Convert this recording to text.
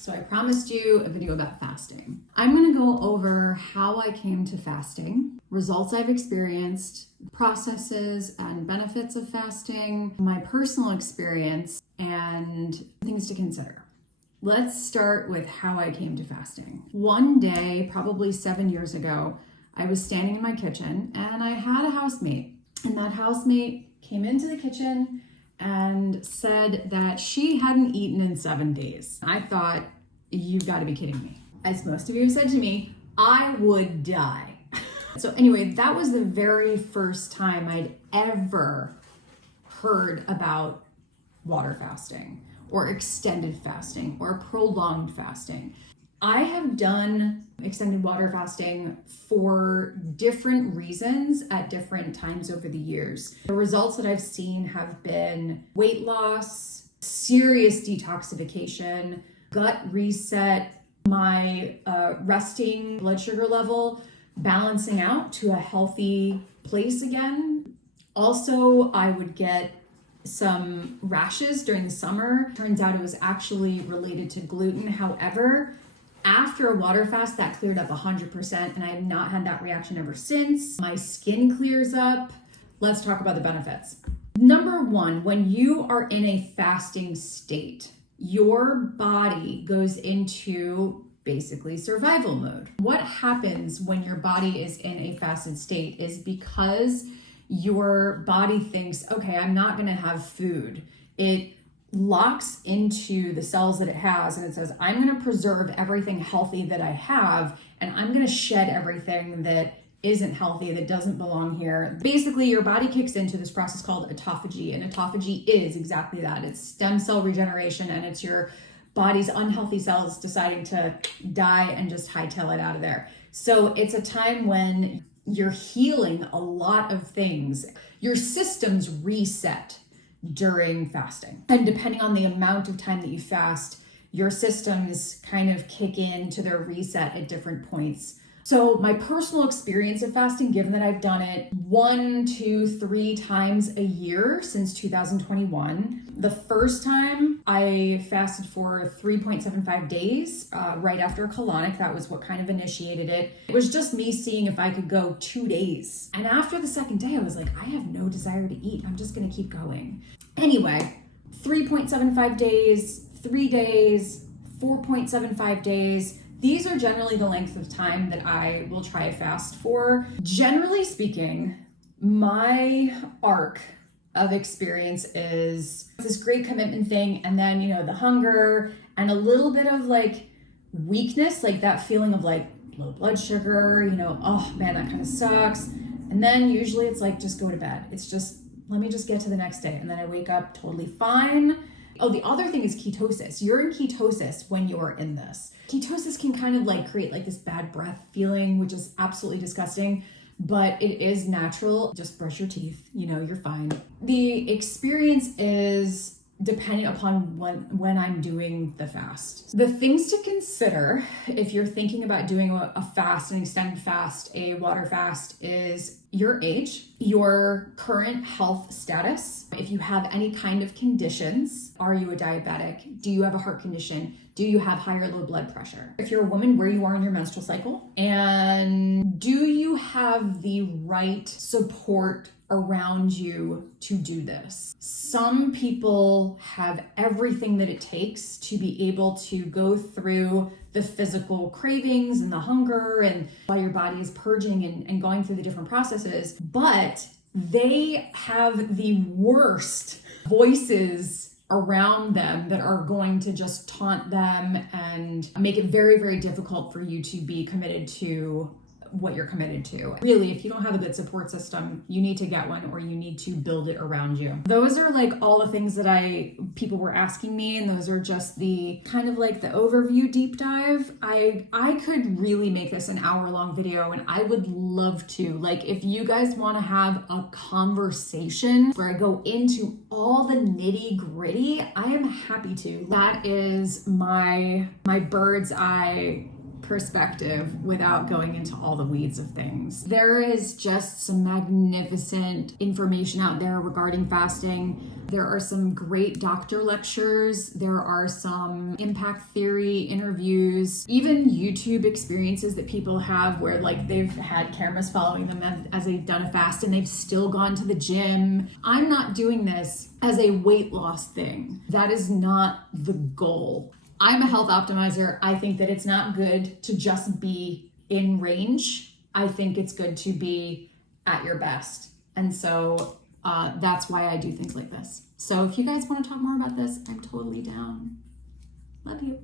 So I promised you a video about fasting. I'm gonna go over how I came to fasting, results I've experienced, processes and benefits of fasting, my personal experience, and things to consider. Let's start with how I came to fasting. One day, probably 7 years ago, I was standing in my kitchen and I had a housemate. And that housemate came into the kitchen and said that she hadn't eaten in 7 days. I thought, you've got to be kidding me. As most of you said to me, I would die. So anyway, that was the very first time I'd ever heard about water fasting or extended fasting or prolonged fasting. I have done extended water fasting for different reasons at different times over the years. The results that I've seen have been weight loss, serious detoxification, gut reset, my resting blood sugar level balancing out to a healthy place again. Also, I would get some rashes during the summer. Turns out it was actually related to gluten. However, after a water fast, that cleared up 100%, and I have not had that reaction ever since. My skin clears up. Let's talk about the benefits. Number one, when you are in a fasting state, your body goes into basically survival mode. What happens when your body is in a fasted state is because your body thinks, okay, I'm not gonna have food. It locks into the cells that it has and it says, I'm going to preserve everything healthy that I have, and I'm going to shed everything that isn't healthy, that doesn't belong here. Basically, your body kicks into this process called autophagy, and autophagy is exactly that. It's stem cell regeneration, and it's your body's unhealthy cells deciding to die and just hightail it out of there. So it's a time when you're healing a lot of things. Your systems reset during fasting. And depending on the amount of time that you fast, your systems kind of kick into their reset at different points. So my personal experience of fasting, given that I've done it 1, 2, 3 times a year since 2021, the first time I fasted for 3.75 days right after a colonic. That was what kind of initiated it. It was just me seeing if I could go 2 days. And after the second day, I was like, I have no desire to eat. I'm just gonna keep going. Anyway, 3.75 days, 3 days, 4.75 days. These are generally the length of time that I will try a fast for. Generally speaking, my arc of experience is this great commitment thing, and then, the hunger and a little bit of like weakness, like that feeling of like low blood sugar, oh man, that kind of sucks. And then usually it's like, just go to bed. It's just, let me just get to the next day. And then I wake up totally fine. Oh, the other thing is ketosis. You're in ketosis when you're in this. Ketosis can kind of like create like this bad breath feeling, which is absolutely disgusting, but it is natural. Just brush your teeth, you're fine. The experience is depending upon when I'm doing the fast. The things to consider if you're thinking about doing a fast, an extended fast, a water fast, is your age, your current health status. If you have any kind of conditions, are you a diabetic? Do you have a heart condition? Do you have high or low blood pressure? If you're a woman, where you are in your menstrual cycle? And do you have the right support around you to do this? Some people have everything that it takes to be able to go through the physical cravings and the hunger and while your body is purging and going through the different processes, but they have the worst voices around them that are going to just taunt them and make it very, very difficult for you to be committed to what you're committed to. Really, if you don't have a good support system, you need to get one, or you need to build it around you. Those are like all the things that people were asking me, and those are just the kind of like the overview deep dive. I could really make this an hour-long video, and I would love to. Like, if you guys want to have a conversation where I go into all the nitty-gritty, I am happy to. That is my bird's eye perspective without going into all the weeds of things. There is just some magnificent information out there regarding fasting. There are some great doctor lectures. There are some impact theory interviews, even YouTube experiences that people have where like they've had cameras following them as they've done a fast and they've still gone to the gym. I'm not doing this as a weight loss thing. That is not the goal. I'm a health optimizer. I think that it's not good to just be in range. I think it's good to be at your best. And so that's why I do things like this. So if you guys want to talk more about this, I'm totally down. Love you.